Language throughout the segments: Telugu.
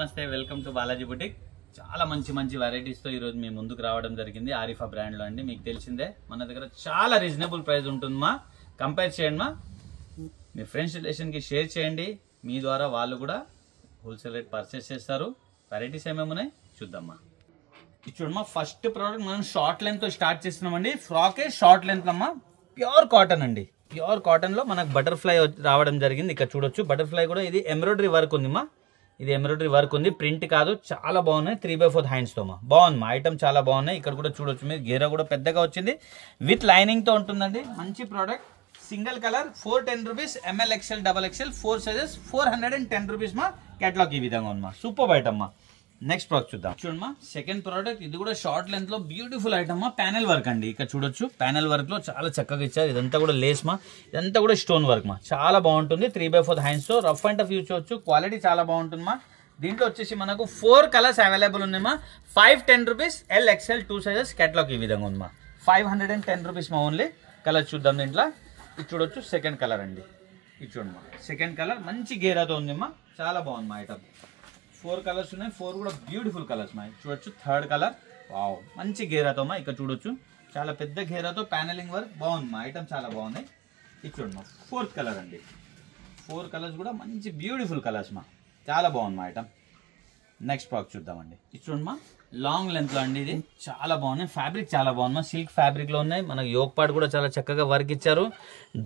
నమస్తే వెల్కమ్ టు బాలాజీ బుటిక్. చాలా మంచి వెరైటీస్ తో ఈ రోజు మీ ముందుకు రావడం జరిగింది. ఆరిఫా బ్రాండ్ లో అండి. మీకు తెలిసిందే మన దగ్గర చాలా రీజనబుల్ ప్రైస్ ఉంటుందమ్మా. కంపేర్ చేయండి మా, మీ ఫ్రెండ్స్ రిలేషన్ కి షేర్ చేయండి. మీ ద్వారా వాళ్ళు కూడా హోల్సేల్ రేట్ పర్చేస్ చేస్తారు. వెరైటీస్ ఏమేమి ఉన్నాయి చూద్దామా. ఇది చూడమ్మా, ఫస్ట్ ప్రోడక్ట్ మనం షార్ట్ లెంత్ తో స్టార్ట్ చేస్తున్నామండి. ఫ్రాకే షార్ట్ లెంత్ అమ్మా, ప్యూర్ కాటన్ అండి. ప్యూర్ కాటన్ లో మనకు బటర్ఫ్లై రావడం జరిగింది. ఇక్కడ చూడొచ్చు బటర్ఫ్లై కూడా. ఇది ఎంబ్రాయిడరీ వర్క్ ఉంది మా, ఇది ఎంబ్రాయిడరీ వర్క్ ఉంది, ప్రింట్ కాదు. చాలా బాగున్నాయి. 3/4 హ్యాండ్స్ తో మా బాగుంది మా ఐటమ్, చాలా బాగున్నాయి. ఇక్కడ కూడా చూడొచ్చు మీరు, గేరా కూడా పెద్దగా వచ్చింది, విత్ లైనింగ్ తో ఉంటుందండి. మంచి product. Single colour 410 rupees, ML XL XXL 4 sizes 410 rupees మా. కేటలాగ్ ఈ విధంగా ఉంది మా, సూపర్ ఐటమ్ మా. నెక్స్ట్ ప్రోడక్ట్ చూద్దాం. చూడమ్మా, సెకండ్ ప్రోడక్ట్. ఇది కూడా షార్ట్ లెంత్ లో బ్యూటిఫుల్ ఐటమ్ మా. ప్యానెల్ వర్క్ అండి. ఇక్కడ చూడొచ్చు ప్యానెల్ వర్క్ లో చాలా చక్కగా ఇచ్చారు. ఇదంతా కూడా లేస్ మా, ఇదంతా కూడా స్టోన్ వర్క్ మా. చాలా బాగుంటుంది. 3/4 హ్యాండ్స్ తో రఫ్ అండ్ టఫ్ యూజ్ చేయొచ్చు. క్వాలిటీ చాలా బాగుంటుంది మా. దీంట్లో వచ్చేసి మనకు 4 కలర్స్ అవైలబుల్ ఉన్నాయి మా. 510 రూపీస్, LXL 2 సైజెస్. కేటలాగ్ ఈ విధంగా ఉంది మా. 510 రూపీస్ మా ఓన్లీ. కలర్ చూద్దాం దీంట్లో. ఇది చూడొచ్చు సెకండ్ కలర్ అండి. ఇది చూడండి మా, సెకండ్ కలర్ మంచి గేరాతో ఉంది మా. చాలా బాగుంది మా ఐటమ్. 4 కలర్స్ ఉన్నాయి, 4 కూడా బ్యూటిఫుల్ కలర్స్ మా. చూడొచ్చు థర్డ్ కలర్, వావ్ మంచి గేరాతో మా. ఇక్కడ చూడొచ్చు చాలా పెద్ద గేరాతో ప్యానెలింగ్ వర్క్ బాగుంది మా. ఐటమ్ చాలా బాగున్నాయి. ఇది చూడండి మా, ఫోర్త్ కలర్ అండి. 4 కలర్స్ కూడా మంచి బ్యూటిఫుల్ కలర్స్ మా. చాలా బాగుంది మా ఐటమ్. నెక్స్ట్ ప్రోడక్ట్ చూద్దామండి. ఇది చూడండి మా, లాంగ్ లెంత్ లో అండి. ఇది చాలా బాగున్నాయి. ఫ్యాబ్రిక్ చాలా బాగుంది మా. సిల్క్ ఫ్యాబ్రిక్ లో ఉన్నాయి. మనకు యోగ్ పార్ట్ కూడా చాలా చక్కగా వర్క్ ఇచ్చారు.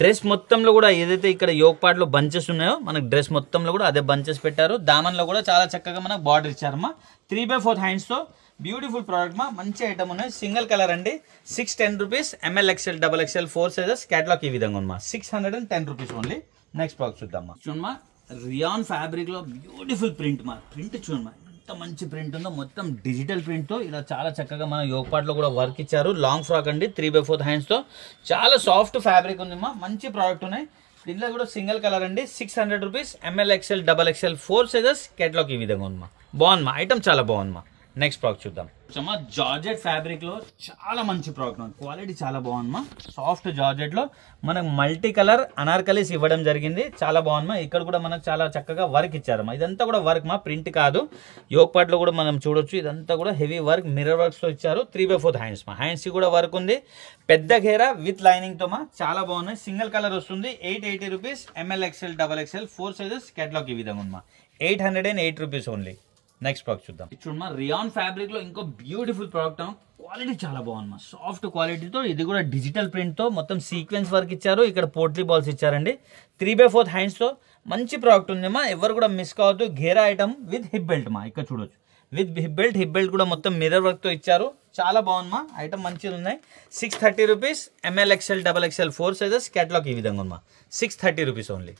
డ్రెస్ మొత్తంలో కూడా ఏదైతే ఇక్కడ యోగ్ పార్ట్ లో బంచెస్ ఉన్నాయో, మనకు డ్రెస్ మొత్తంలో కూడా అదే బంచెస్ పెట్టారు. దామన్ లో కూడా చాలా చక్కగా మనకు బార్డర్ ఇచ్చారమ్మా. 3/4 హ్యాండ్స్ తో బ్యూటిఫుల్ ప్రోడక్ట్ మా. మంచి ఐటమ్ ఉన్నాయి. సింగిల్ కలర్ అండి. 610 rupees, ML XL XXL 4 sizes. Catalogue ఈ విధంగా ఉంది మా. 610 రూపీస్ ఓన్లీ. నెక్స్ట్ ప్రోడక్ట్ చూద్దామా. చూడమ్మా, రియాన్ ఫ్యాబ్రిక్ లో బ్యూటిఫుల్ ప్రింట్ మా. ప్రింట్ చూడమ్మా, ఎంత మంచి ప్రింట్ ఉందో. మొత్తం డిజిటల్ ప్రింట్ తో ఇలా చాలా చక్కగా మన యోగ్ పార్ట్ లో కూడా వర్క్ ఇచ్చారు. లాంగ్ ఫ్రాక్ అండి. 3/4 హ్యాండ్స్ తో చాలా సాఫ్ట్ ఫ్యాబ్రిక్ ఉంది మా. మంచి ప్రోడక్ట్ ఉన్నాయి. దీంట్లో కూడా సింగిల్ కలర్ అండి. 600 rupees, ML XL XXL 4 sizes. Catalogue ఈ విధంగా ఉంది మా. బాగుంది మా ఐటమ్, చాలా బాగుంది మా. నెక్స్ట్ ప్రోడక్ట్ చూద్దాం. జార్జెట్ ఫ్యాబ్రిక్ లో చాలా మంచి ప్రోడక్ట్ ఉంది. క్వాలిటీ చాలా బాగుంది మా. సాఫ్ట్ జార్జెట్ లో మనకు మల్టీ కలర్ అనార్కలీస్ ఇవ్వడం జరిగింది. చాలా బాగుంది మా. ఇక్కడ కూడా మనకు చాలా చక్కగా వర్క్ ఇచ్చారు మా. ఇదంతా కూడా వర్క్ మా, ప్రింట్ కాదు. యోగ్ పార్ట్ లో కూడా మనం చూడొచ్చు. ఇదంతా కూడా హెవీ వర్క్, మిర్రర్ వర్క్స్ లో ఇచ్చారు. 3/4 హ్యాండ్స్ మా. హ్యాండ్స్ కూడా వర్క్ ఉంది. పెద్ద ఘేరా విత్ లైనింగ్ తో మా. చాలా బాగున్నాయి. సింగిల్ కలర్ వస్తుంది. 880 rupees, ML XL XXL 4 sizes. Catalogue ఈ విధంగా ఉంది మా. 808 రూపీస్ ఓన్లీ. నెక్స్ట్ ప్రోడక్ట్ చూద్దాం. చూడమ్మా, రియాన్ ఫ్యాబ్రిక్ లో ఇంకో బ్యూటిఫుల్ ప్రోడక్ట్. క్వాలిటీ చాలా బాగుంది మా. సాఫ్ట్ క్వాలిటీతో. ఇది కూడా డిజిటల్ ప్రింట్ తో మొత్తం సీక్వెన్స్ వర్క్ ఇచ్చారు. ఇక్కడ పోట్లీ బాల్స్ ఇచ్చారండి. 3/4 హ్యాండ్స్ తో మంచి ప్రోడక్ట్ ఉంది మా. ఎవరు కూడా మిస్ కావద్దు. ఘేరా ఐటమ్ విత్ హిప్ బెల్ట్ మా. ఇక్కడ చూడొచ్చు with hip belt. Hip belt కూడా మొత్తం మిర్రర్ వర్క్ తో ఇచ్చారు. చాలా బాగుంది మా. ఐటమ్ మంచిగా ఉన్నాయి. 630 rupees, ML XL XXL 4 sizes. Catalogue ఈ విధంగా ఉంది మా. 630 రూపీస్ ఓన్లీ.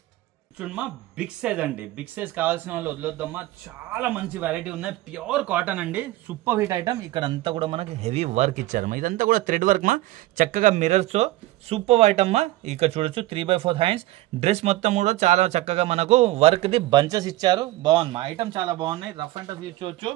చూడమ్మా, బిగ్ సైజ్ అండి. బిగ్ సైజ్ కావాల్సిన వాళ్ళు వదిలేద్దామా. చాలా మంచి వెరైటీ ఉన్నాయి. ప్యూర్ కాటన్ అండి. Super hit item. ఇక్కడ అంతా కూడా మనకి హెవీ వర్క్ ఇచ్చారు. ఇదంతా కూడా థ్రెడ్ వర్క్ మా. చక్కగా మిర్రర్స్ తో సూపర్ ఐటమ్ మా. ఇక్కడ చూడొచ్చు 3/4 హ్యాండ్స్. డ్రెస్ మొత్తం కూడా చాలా చక్కగా మనకు వర్క్ ది బంచెస్ ఇచ్చారు. బాగుంది మా. ఐటమ్ చాలా బాగున్నాయి. రఫ్ అండ్ టఫ్ యూజ్ చేయొచ్చు.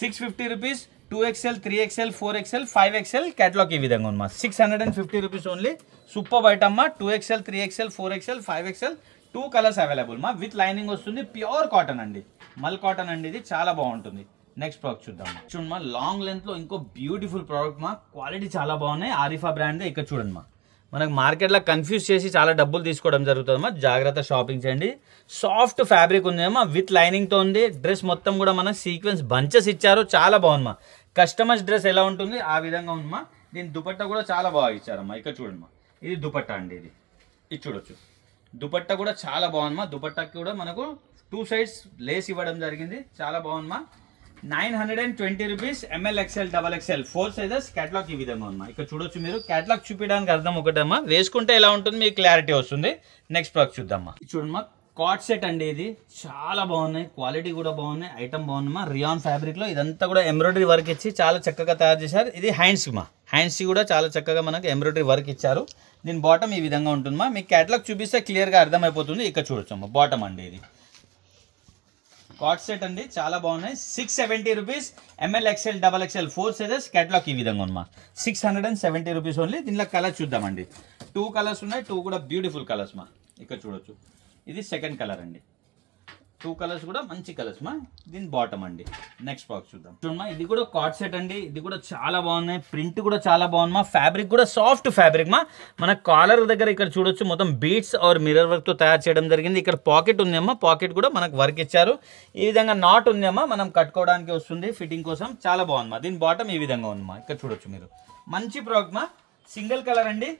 650 rupees, 2XL 3XL 4XL 5XL. Catalogue ఈ విధంగా ఉంది మా. 650 రూపీస్ ఓన్లీ. సూపర్ ఐటమ్ మా. 2XL 3XL 4XL 5XL 2 colours available మా. విత్ లైనింగ్ వస్తుంది. ప్యూర్ కాటన్ అండి. మల్ కాటన్ అండి. ఇది చాలా బాగుంటుంది. నెక్స్ట్ ప్రోడక్ట్ చూద్దాం. చూడండి మా, లాంగ్ లెంత్ లో ఇంకో బ్యూటిఫుల్ ప్రోడక్ట్ మా. క్వాలిటీ చాలా బాగున్నాయి. ఆరిఫా బ్రాండ్. ఇక్కడ చూడండి మా, మనకు మార్కెట్లో కన్ఫ్యూజ్ చేసి చాలా డబ్బులు తీసుకోవడం జరుగుతుంది మా. జాగ్రత్త షాపింగ్ చేయండి. సాఫ్ట్ ఫ్యాబ్రిక్ ఉంది మా. విత్ లైనింగ్ తో ఉంది. డ్రెస్ మొత్తం కూడా మనకు సీక్వెన్స్ బంచెస్ ఇచ్చారు. చాలా బాగుంది మా. కస్టమైజ్ డ్రెస్ ఎలా ఉంటుంది ఆ విధంగా ఉంది మా. దీని దుపట్టా కూడా చాలా బాగా ఇచ్చారమ్మా. ఇక్కడ చూడండి మా, ఇది దుపట్టా అండి. ఇది చూడొచ్చు. దుపట్టా కూడా చాలా బాగుంది మా. దుపట్టాకి కూడా మనకు 2 సైడ్స్ లేస్ ఇవ్వడం జరిగింది. చాలా బాగుంది మా. 920 rupees, ML XL XXL 4 sizes. Catalogue ఈ విధంగా ఉంది మా. ఇక్కడ చూడొచ్చు మీరు. కేటలాగ్ చూపించడానికి అర్థం ఒకటమ్మా, వేసుకుంటే ఎలా ఉంటుంది మీకు క్లారిటీ వస్తుంది. నెక్స్ట్ ప్రోడక్ట్ చూద్దామా. చూడమ్మా, కాట్ సెట్ అండి. ఇది చాలా బాగున్నాయి. క్వాలిటీ కూడా బాగున్నాయి. ఐటమ్ బాగుంది మా. రియాన్ ఫ్యాబ్రిక్ లో ఇదంతా కూడా ఎంబ్రాయిడరీ వర్క్ ఇచ్చి చాలా చక్కగా తయారు చేశారు. ఇది హ్యాండ్స్ మా. హ్యాండ్స్ కూడా చాలా చక్కగా మనకు ఎంబ్రాయిడరీ వర్క్ ఇచ్చారు. దీని బాటమ్ ఈ విధంగా ఉంటుంది మా. మీకు కేటలాగ్ చూపిస్తే క్లియర్గా అర్థమైపోతుంది. ఇక్కడ చూడొచ్చు అమ్మా, బాటమ్ అండి. ఇది కాట్ సెట్ అండి. చాలా బాగున్నాయి. 670 rupees, ML XL XXL 4 sizes. Catalogue ఈ విధంగా ఉంది మా. 670 రూపీస్ ఓన్లీ. దీనిలో కలర్ చూద్దామండి. 2 కలర్స్ ఉన్నాయి. 2 కూడా బ్యూటిఫుల్ కలర్స్ మా. ఇక్కడ చూడొచ్చు. ఇది సెకండ్ కలర్ అండి. 2 కలర్స్ కూడా మంచి కలర్స్ మా. దీని బాటమ్ అండి. నెక్స్ట్ ఫ్రాక్ చూద్దాం. చూడమ్మా ఇది కూడా కార్డ్ సెట్ అండి. ఇది కూడా చాలా బాగున్నాయి. ప్రింట్ కూడా చాలా బాగుంది మా. ఫ్యాబ్రిక్ కూడా సాఫ్ట్ ఫ్యాబ్రిక్ మా. మన కాలర్ దగ్గర ఇక్కడ చూడొచ్చు మొత్తం బీడ్స్ ఆర్ మిర్రర్ వర్క్ తో తయారు చేయడం జరిగింది. ఇక్కడ పాకెట్ ఉందమ్మా. పాకెట్ కూడా మనకు వర్క్ ఇచ్చారు. ఈ విధంగా నాట్ ఉందమ్మా. మనం కట్టుకోవడానికి వస్తుంది ఫిట్టింగ్ కోసం. చాలా బాగుంది మా. దీని బాటమ్ ఈ విధంగా ఉంది మా. ఇక్కడ చూడొచ్చు మీరు. మంచి ప్రోడక్ట్ మా. సింగిల్ కలర్ అండి.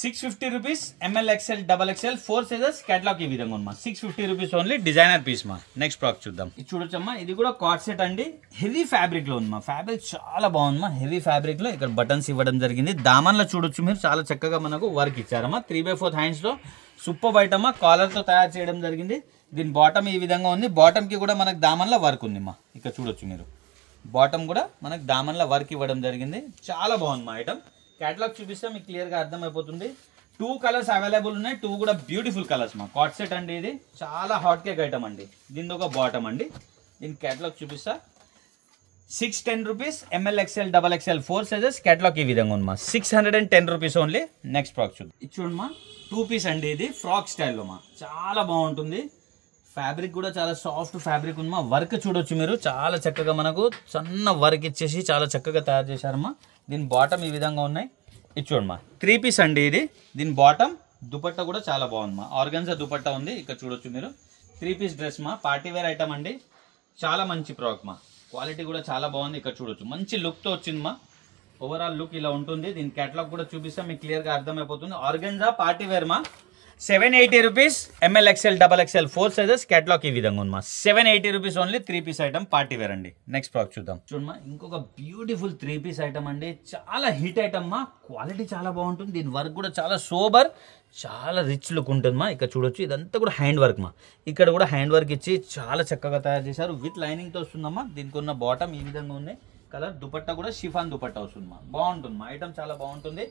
650 rupees. ML XL XXL 4 sizes. Catalogue ఈ విధంగా ఉంది మా. 650 రూపీస్ ఓన్లీ. డిజైనర్ పీస్ మా. నెక్స్ట్ ప్రోడక్ట్ చూద్దాం. ఇది చూడొచ్చమ్మా. ఇది కూడా కార్డ్ సెట్ అండి. హెవీ ఫ్యాబ్రిక్ లో ఉంది మా. ఫ్యాబ్రిక్ చాలా బాగుంది మా. హెవీ ఫ్యాబ్రిక్ లో ఇక్కడ బటన్స్ ఇవ్వడం జరిగింది. దామన్లో చూడొచ్చు మీరు. చాలా చక్కగా మనకు వర్క్ ఇచ్చారమ్మా. 3/4 హ్యాండ్స్ లో సూపర్ బైట్ అమ్మా. కాలర్ తో తయారు చేయడం జరిగింది. దీని బాటమ్ ఈ విధంగా ఉంది. బాటమ్ కి కూడా మనకు దామన్లో వర్క్ ఉంది మా. ఇక్కడ చూడొచ్చు మీరు. బాటమ్ కూడా మనకు దామన్లో వర్క్ ఇవ్వడం జరిగింది. చాలా బాగుంది మా ఐటమ్. కేటలాగ్ చూపిస్తే మీకు క్లియర్గా అర్థమైపోతుంది. 2 కలర్స్ అవైలబుల్ ఉన్నాయి. 2 కూడా బ్యూటిఫుల్ కలర్స్ మా. కార్డ్ సెట్ అండి. ఇది చాలా హాట్ కేక్ ఐటమ్ అండి. దీని ఒక బాటమ్ అండి. దీని కేటలాగ్ చూపిస్తా. 610 rupees. ML XL XXL 4 sizes. Catalogue ఈ విధంగా ఉంది మా. 610 రూపీస్ ఓన్లీ. నెక్స్ట్ ఫ్రాక్ చూద్దాం. ఇది చూడండి మా. 2 పీస్ అండి. ఇది ఫ్రాక్ స్టైల్లో మా. చాలా బాగుంటుంది. ఫ్యాబ్రిక్ కూడా చాలా సాఫ్ట్ ఫ్యాబ్రిక్ ఉంది మా. వర్క్ చూడొచ్చు మీరు. చాలా చక్కగా మనకు సన్న వర్క్ ఇచ్చేసి చాలా చక్కగా తయారు చేశారమ్మా. దీని బాటమ్ ఈ విధంగా ఉన్నాయి. ఇది చూడమ్మా. 3 పీస్ అండి ఇది. దీని బాటమ్ దుపట్టా కూడా చాలా బాగుంది మా. ఆర్గన్జా దుపట్టా ఉంది. ఇక్కడ చూడొచ్చు మీరు. 3 పీస్ డ్రెస్ మా. పార్టీ వేర్ ఐటమ్ అండి. చాలా మంచి ప్రోడక్ట్ మా. క్వాలిటీ కూడా చాలా బాగుంది. ఇక్కడ చూడొచ్చు. మంచి లుక్తో వచ్చింది మా. ఓవరాల్ లుక్ ఇలా ఉంటుంది. దీని కేటలాగ్ కూడా చూపిస్తే మీకు క్లియర్గా అర్థమైపోతుంది. ఆర్గన్జా పార్టీ వేర్ మా. 780 rupees. ML XL XXL 4 sizes. Catalogue ఈ విధంగా ఉంది మా. 780 rupees only. 3 piece item party wear అండి. నెక్స్ట్ ప్రోడక్ట్ చూద్దాం. చూడమ్మా. ఇంకొక బ్యూటిఫుల్ 3 పీస్ ఐటమ్ అండి. చాలా హిట్ ఐటమ్ మా. క్వాలిటీ చాలా బాగుంటుంది. దీని వర్క్ కూడా చాలా సోబర్, చాలా రిచ్ లుక్ ఉంటుంది మా. ఇక్కడ చూడొచ్చు. ఇదంతా కూడా హ్యాండ్ వర్క్ మా. ఇక్కడ కూడా హ్యాండ్ వర్క్ ఇచ్చి చాలా చక్కగా తయారు చేశారు. విత్ లైనింగ్ తో వస్తుందమ్మా. దీనికి ఉన్న బాటమ్ ఈ విధంగా ఉంది. కలర్ దుపట్టా కూడా షిఫాన్ దుపట్టా వస్తుంది మా. బాగుంటుంది మా. ఐటమ్ చాలా బాగుంటుంది.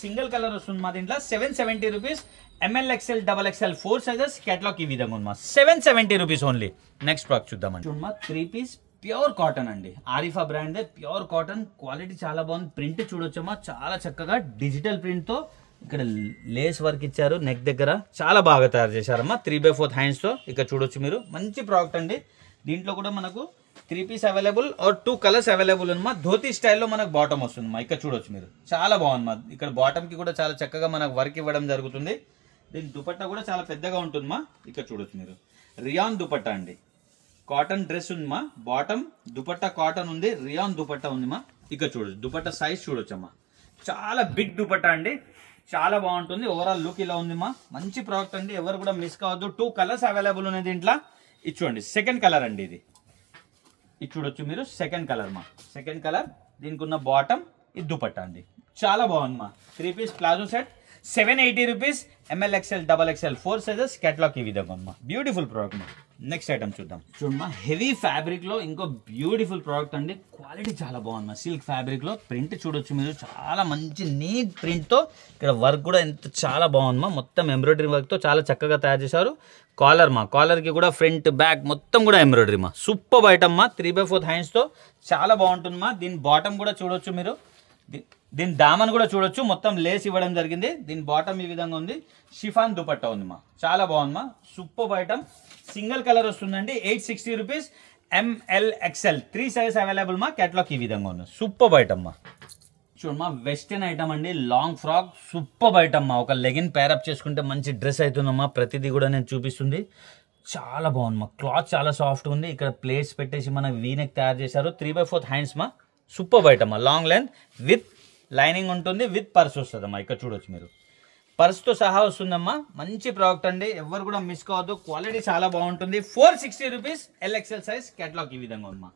సింగిల్ కలర్ వస్తుంది మా. దీంట్లో 770 rupees. ML XL XXL 4 sizes. Catalogue ఈ విధంగా ఉంది మా. 770 రూపీస్ ఓన్లీ. నెక్స్ట్ ప్రోడక్ట్ చూద్దామండి. చూడమ్మా. 3 పీస్ ప్యూర్ కాటన్ అండి. Arifa brand pure cotton. Quality చాలా బాగుంది. ప్రింట్ చూడొచ్చమ్మా. చాలా చక్కగా డిజిటల్ ప్రింట్ తో ఇక్కడ లేస్ వర్క్ ఇచ్చారు. నెక్ దగ్గర చాలా బాగా తయారు చేశారమ్మా. 3/4 హ్యాండ్స్ తో. ఇక్కడ చూడొచ్చు మీరు. మంచి ప్రోడక్ట్ అండి. దీంట్లో కూడా మనకు 3 piece available or 2 colours available ఉంది మా. ధోతి స్టైల్లో మనకు బాటమ్ వస్తుంది మా. ఇక్కడ చూడొచ్చు మీరు. చాలా బాగుంది మా. ఇక్కడ బాటమ్ కి కూడా చాలా చక్కగా మనకు వర్క్ ఇవ్వడం జరుగుతుంది. దీని దుపట్టా కూడా చాలా పెద్దగా ఉంటుంది మా. ఇక్కడ చూడొచ్చు మీరు. రియాన్ దుపట్టా అండి. కాటన్ డ్రెస్ ఉంది మా. బాటమ్ దుపట్టా కాటన్ ఉంది. రియాన్ దుపట్టా ఉంది మా. ఇక్కడ చూడొచ్చు. దుపట్టా సైజ్ చూడొచ్చమ్మా. చాలా బిగ్ దుపట్టా అండి. చాలా బాగుంటుంది. ఓవరాల్ లుక్ ఇలా ఉంది మా. మంచి ప్రోడక్ట్ అండి. ఎవరు కూడా మిస్ కావద్దు. 2 కలర్స్ అవైలబుల్ ఉన్నాయి దీంట్లో. ఇది చూడండి. సెకండ్ కలర్ అండి ఇది. ఇది చూడొచ్చు మీరు. సెకండ్ కలర్ మా. Second colour. దీనికి ఉన్న బాటమ్ ఇది దుపట్టా అండి. చాలా బాగుంది మా. 3 piece palazzo set. 780 rupees. ML XL XXL 4 sizes. Catalogue ఈ విధంగా ఉంది మా. బ్యూటిఫుల్ ప్రోడక్ట్ మా. నెక్స్ట్ ఐటమ్ చూద్దాం. చూడమ్మా. హెవీ ఫ్యాబ్రిక్ లో ఇంకో బ్యూటిఫుల్ ప్రోడక్ట్ అండి. క్వాలిటీ చాలా బాగుంది మా. సిల్క్ ఫ్యాబ్రిక్ లో ప్రింట్ చూడొచ్చు మీరు. చాలా మంచి నీట్ ప్రింట్ తో ఇక్కడ వర్క్ కూడా ఎంత చాలా బాగుంది మా. మొత్తం ఎంబ్రాయిడరీ వర్క్ తో చాలా చక్కగా తయారు చేశారు. కాలర్ మా. కాలర్ కి కూడా ఫ్రంట్ బ్యాక్ మొత్తం కూడా ఎంబ్రాయిడరీ మా. సూపర్ ఐటమ్ మా. 3/4 హ్యాండ్స్ తో చాలా బాగుంటుంది మా. దీని బాటమ్ కూడా చూడొచ్చు మీరు. దీని దామన్ కూడా చూడొచ్చు. మొత్తం లేస్ ఇవ్వడం జరిగింది. దీని బాటమ్ ఈ విధంగా ఉంది. షిఫాన్ దుపట్టా ఉంది మా. చాలా బాగుంది మా. Super item. సింగిల్ కలర్ వస్తుందండి. 860 rupees. ML XL 3 size available మా. కేటలాగ్ ఈ విధంగా ఉంది. సూపర్ ఐటమ్ మా. చూడమ్మా. వెస్టర్న్ ఐటమ్ అండి. Long frock. సూపర్ ఐటమ్ మా. ఒక లెగిన్ పేరప్ చేసుకుంటే మంచి డ్రెస్ అవుతుందమ్మా. ప్రతిదీ కూడా నేను చూపిస్తుంది. చాలా బాగుంది మా. క్లాత్ చాలా సాఫ్ట్ ఉంది. ఇక్కడ ప్లేట్స్ పెట్టేసి మన వీనెక్ తయారు చేశారు. 3/4 హ్యాండ్స్ మా. సూపర్ ఐటమ్ మా. లాంగ్ లెంత్ విత్ లైనింగ్ ఉంటుంది. విత్ పర్స్ వస్తుందమ్మా. ఇక్కడ చూడొచ్చు మీరు. పర్స్తో సహా వస్తుందమ్మా. మంచి ప్రోడక్ట్ అండి. ఎవరు కూడా మిస్ కావద్దు. క్వాలిటీ చాలా బాగుంటుంది. 460 రూపీస్. LXL size. కేటలాగ్ ఈ విధంగా ఉందమ్మా.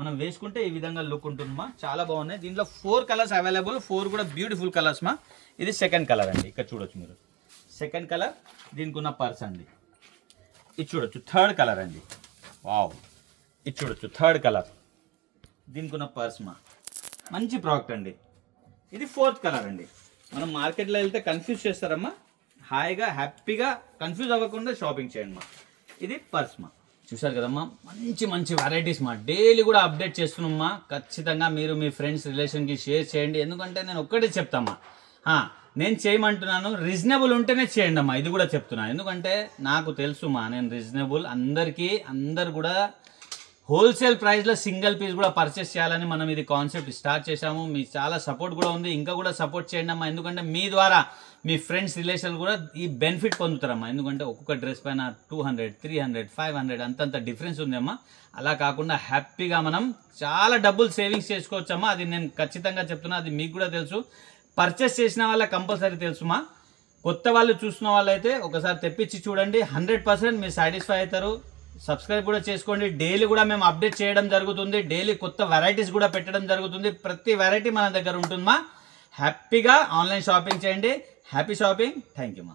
మనం వేసుకుంటే ఈ విధంగా లుక్ ఉంటుందమ్మా. చాలా బాగున్నాయి. దీంట్లో 4 కలర్స్ అవైలబుల్. 4 కూడా బ్యూటిఫుల్ కలర్స్ మా. ఇది సెకండ్ కలర్ అండి. ఇక్కడ చూడొచ్చు మీరు. Second colour. దీనికి ఉన్న పర్స్ అండి. ఇది చూడొచ్చు. థర్డ్ కలర్ అండి. వావ్. ఇది చూడొచ్చు. Third colour. దీనికి ఉన్న పర్స్ మా. మంచి ప్రోడక్ట్ అండి. ఇది 4th కలర్ అండి. మనం మార్కెట్లో వెళ్తే కన్ఫ్యూజ్ చేస్తారమ్మా. హాయిగా హ్యాపీగా కన్ఫ్యూజ్ అవ్వకుండా షాపింగ్ చేయండి మా. ఇది పర్స్ మా. చూసారు కదమ్మా. మంచి మంచి వెరైటీస్ మా. డైలీ కూడా అప్డేట్ చేస్తున్నామ్మా. ఖచ్చితంగా మీరు మీ ఫ్రెండ్స్ రిలేషన్కి షేర్ చేయండి. ఎందుకంటే నేను ఒక్కటే చెప్తామా. నేను చేయమంటున్నాను, రీజనబుల్ ఉంటేనే చేయండి అమ్మా, ఇది కూడా చెప్తున్నాను. ఎందుకంటే నాకు తెలుసు మా, నేను రీజనబుల్ అందరు కూడా హోల్సేల్ ప్రైస్లో సింగిల్ పీస్ కూడా పర్చేస్ చేయాలని మనం ఇది కాన్సెప్ట్ స్టార్ట్ చేశాము. మీ చాలా సపోర్ట్ కూడా ఉంది, ఇంకా కూడా సపోర్ట్ చేయండి అమ్మా. ఎందుకంటే మీ ద్వారా మీ ఫ్రెండ్స్ రిలేషన్ కూడా ఈ బెనిఫిట్ పొందుతారమ్మా. ఎందుకంటే ఒక్కొక్క డ్రెస్ పైన 200, 300, 500 అంతంత డిఫరెన్స్ ఉందమ్మా. అలా కాకుండా హ్యాపీగా మనం చాలా డబ్బులు సేవింగ్స్ చేసుకోవచ్చమ్మా. అది నేను ఖచ్చితంగా చెప్తున్నా, అది మీకు కూడా తెలుసు. పర్చేస్ చేసిన వాళ్ళ కంపల్సరీ తెలుసుమా. కొత్త వాళ్ళు చూసిన వాళ్ళైతే ఒకసారి తెప్పించి చూడండి, 100% మీరు సాటిస్ఫై అవుతారు. సబ్స్క్రైబ్ కూడా చేసుకోండి. డైలీ కూడా మేము అప్డేట్ చేయడం జరుగుతుంది, డైలీ కొత్త వెరైటీస్ కూడా పెట్టడం జరుగుతుంది. ప్రతి వెరైటీ మన దగ్గర ఉంటుందమ్మా. హ్యాపీగా ఆన్లైన్ షాపింగ్ చేయండి. Happy shopping. థ్యాంక్ యూ మా.